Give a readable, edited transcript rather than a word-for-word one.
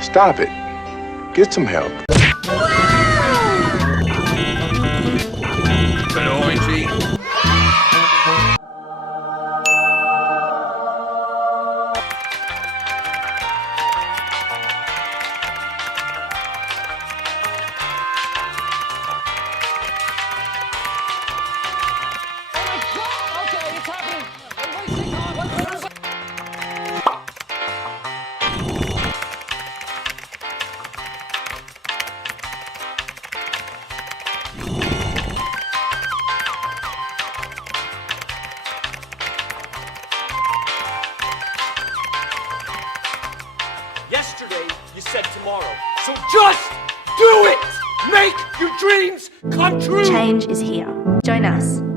Stop it. Get some help. Yesterday, you said tomorrow. So just do it! Make your dreams come true! Change is here. Join us.